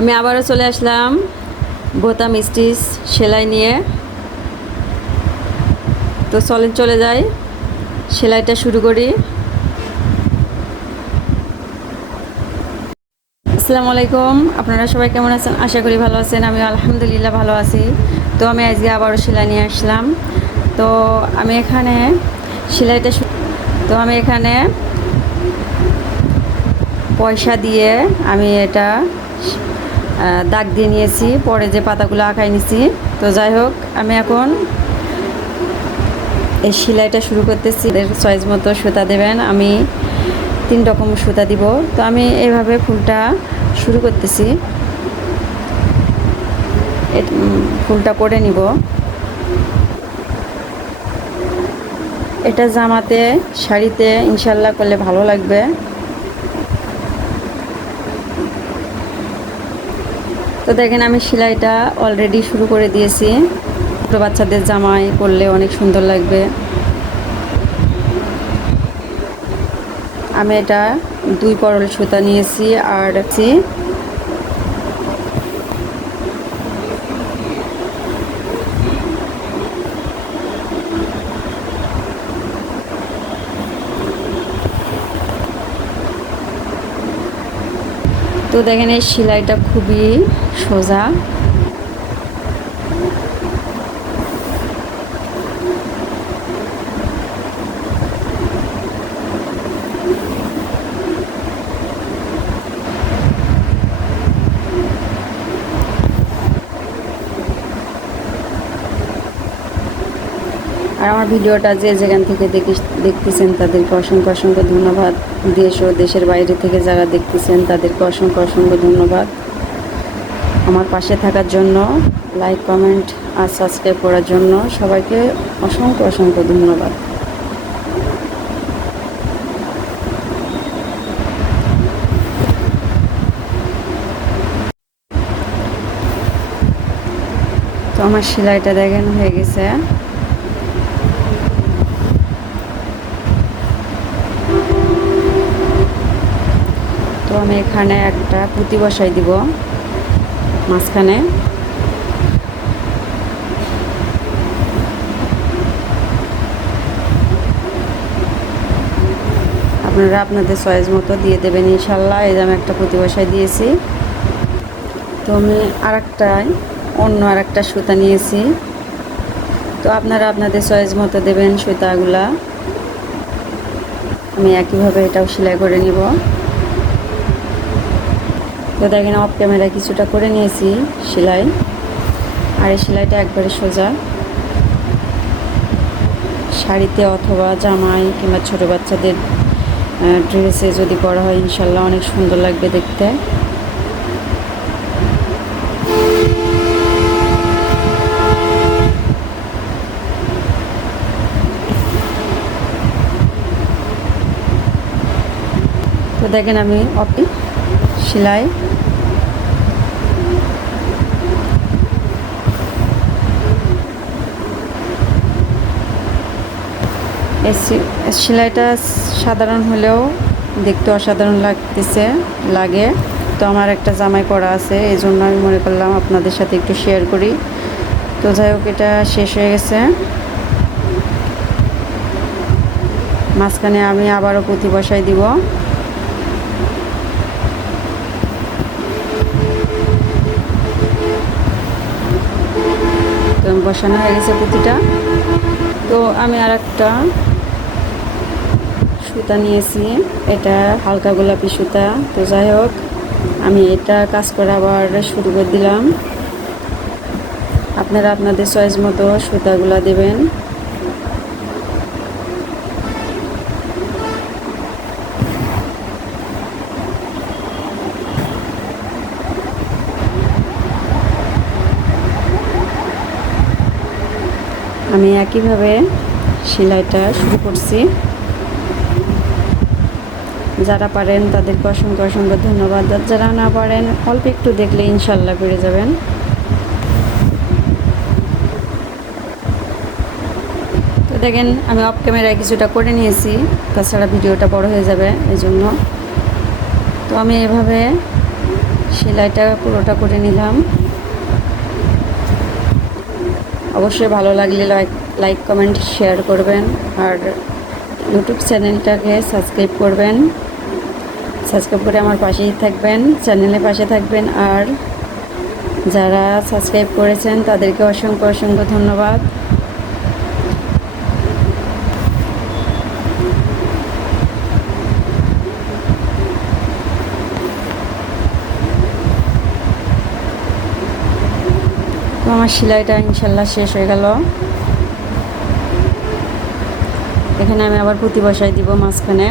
আমি আবারও চলে আসলাম বোতাম স্টিচ সেলাই নিয়ে। তো চলেন, চলে যাই। সেলাইটা শুরু করি। আসসালামু আলাইকুম। আপনারা সবাই কেমন আছেন? আশা করি ভালো আছেন। আমি আলহামদুলিল্লাহ ভালো আছি। তো আমি আজকে আবারও সেলাই নিয়ে আসলাম। তো আমি এখানে সেলাইটা তো আমি এখানে পয়সা দিয়ে আমি এটা দাগ দিয়ে নিয়েছি, পরে যে পাতাগুলো আঁকাই নিছি। তো যাই হোক, আমি এখন এই সেলাইটা শুরু করতেছি। এদের চয়েস মতো সুতা দেবেন, আমি তিন রকম সুতা দিব। তো আমি এইভাবে ফুলটা শুরু করতেছি। ফুলটা করে নিব। এটা জামাতে, শাড়িতে ইনশাল্লাহ করলে ভালো লাগবে। তো দেখেন আমি সেলাইটা অলরেডি শুরু করে দিয়েছি। ছোটো বাচ্চাদের জামাই করলে অনেক সুন্দর লাগবে। আমি এটা দুই পরল সুতা নিয়েছি আর দেখেন এই সেলাইটা খুবই সোজা। আমার ভিডিওটা যে যেখান থেকে দেখি- দেখতেছেন তাদেরকে অসংখ্য অসংখ্য ধন্যবাদ। দেশ ও দেশের বাইরে থেকে যারা দেখতেছেন তাদেরকে অসংখ্য অসংখ্য ধন্যবাদ। আমার পাশে থাকার জন্য লাইক কমেন্ট আর সাবস্ক্রাইব করার জন্য সবাইকে অসংখ্য অসংখ্য ধন্যবাদ। তো আমার সেলাইটা দেখেন, হয়ে গেছে। তো আমি এখানে একটা পুঁতি বসাই দিব মাঝখানে। আপনারা আপনাদের চয়েস মতো দিয়ে দেবেন ইনশাল্লাহ। এই আমি একটা পুঁতি বসাই দিয়েছি। তো আমি আর অন্য আর একটা সুতা নিয়েছি। তো আপনারা আপনাদের চয়েস মতো দেবেন সুতাগুলা। আমি একইভাবে এটাও সেলাই করে নিব। তো দেখেন অফ ক্যামেরা কিছুটা করে নিয়েছি সেলাই। আর এই সেলাইটা একবারে সোজা। শাড়িতে অথবা জামাই কিংবা ছোটো বাচ্চাদের ড্রেসে যদি করা হয়, ইনশাল্লাহ অনেক সুন্দর লাগবে দেখতে। তো দেখেন আমি অপি সেলাই এই সি- এই সেলাইটা সাধারণ হলেও দেখতে অসাধারণ লাগতেছে, লাগে। তো আমার একটা জামাই করা আছে এই জন্য আমি মনে করলাম আপনাদের সাথে একটু শেয়ার করি। তো যাই হোক, এটা শেষ হয়ে গেছে। মাঝখানে আমি আবারও পুঁতি বসাই দিব। বসানো হয়ে গেছে পুঁতিটা। তো আমি আর একটা সুতা নিয়েছি। এটা হালকা গোলাপি সুতা। তো যাই হোক, আমি এটা কাজ করে আবার শুরু করে দিলাম। আপনারা আপনাদের চয়েস মতো সুতাগুলা দেবেন। আমি একইভাবে সেলাইটা শুরু করছি। যারা পারেন তাদেরকে অসংখ্য অসংখ্য ধন্যবাদ। যারা না পারেন, অল্প একটু দেখলে ইনশাল্লাহ পেরে যাবেন। তো দেখেন, আমি অফ ক্যামেরায় কিছুটা করে নিয়েছি, তাছাড়া ভিডিওটা বড় হয়ে যাবে এই জন্য তো আমি এভাবে সেলাইটা পুরোটা করে নিলাম। অবশ্যই ভালো লাগলে লাইক লাইক কমেন্ট শেয়ার করবেন। আর ইউটিউব চ্যানেলটাকে সাবস্ক্রাইব করবেন। সাবস্ক্রাইব করে আমার পাশেই থাকবেন চ্যানেলের পাশে থাকবেন। আর যারা সাবস্ক্রাইব করেছেন, তাদেরকে অসংখ্য অসংখ্য ধন্যবাদ। আমার সেলাইটা ইনশাল্লাহ শেষ হয়ে গেল। এখানে আমি আবার পুঁতি বসাই দিব মাঝখানে।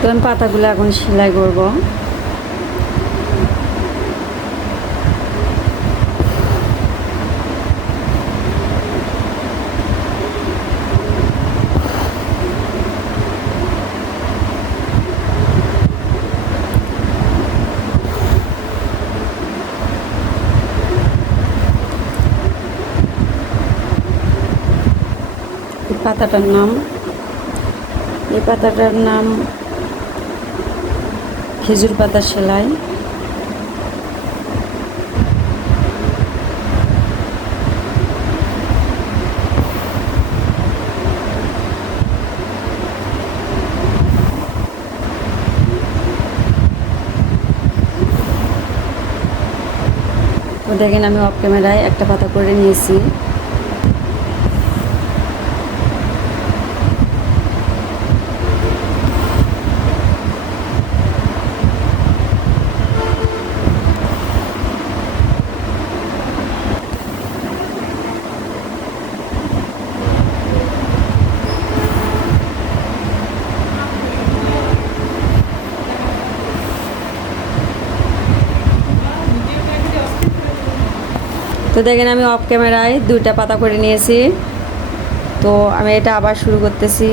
তো আমি পাতাগুলো এখন সেলাই করব। পাতাটার নাম এই পাতাটার নাম খেজুর পাতা সেলাই। দেখেন আমি অফ ক্যামেরায় একটা পাতা করে নিয়েছি। তো দেখেন আমি অফ ক্যামেরায় দুইটা পাতা করে নিয়েছি। তো আমি এটা আবার শুরু করতেছি।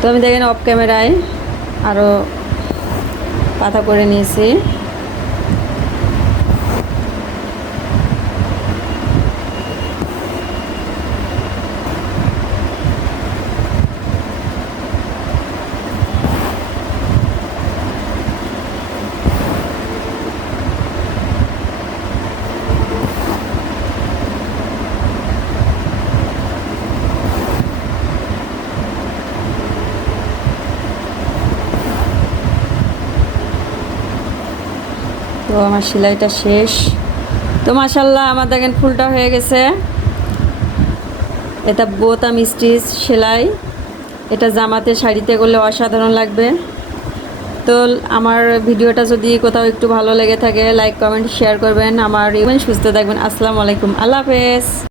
তো আমি দেখেন অফ ক্যামেরায় আরও পাতা করে নিয়েছি। আমার সেলাইটা শেষ। তো মাসাল্লাহ আমার দেখেন ফুলটা হয়ে গেছে। এটা বোতাম স্টিচ সেলাই। এটা জামাতে, শাড়িতে করলে অসাধারণ লাগবে। তো আমার ভিডিওটা যদি কোথাও একটু ভালো লেগে থাকে লাইক কমেন্ট শেয়ার করবেন। আমার ইভেন সুস্থ থাকবেন। আসসালামু আলাইকুম। আল্লাহ হাফেজ।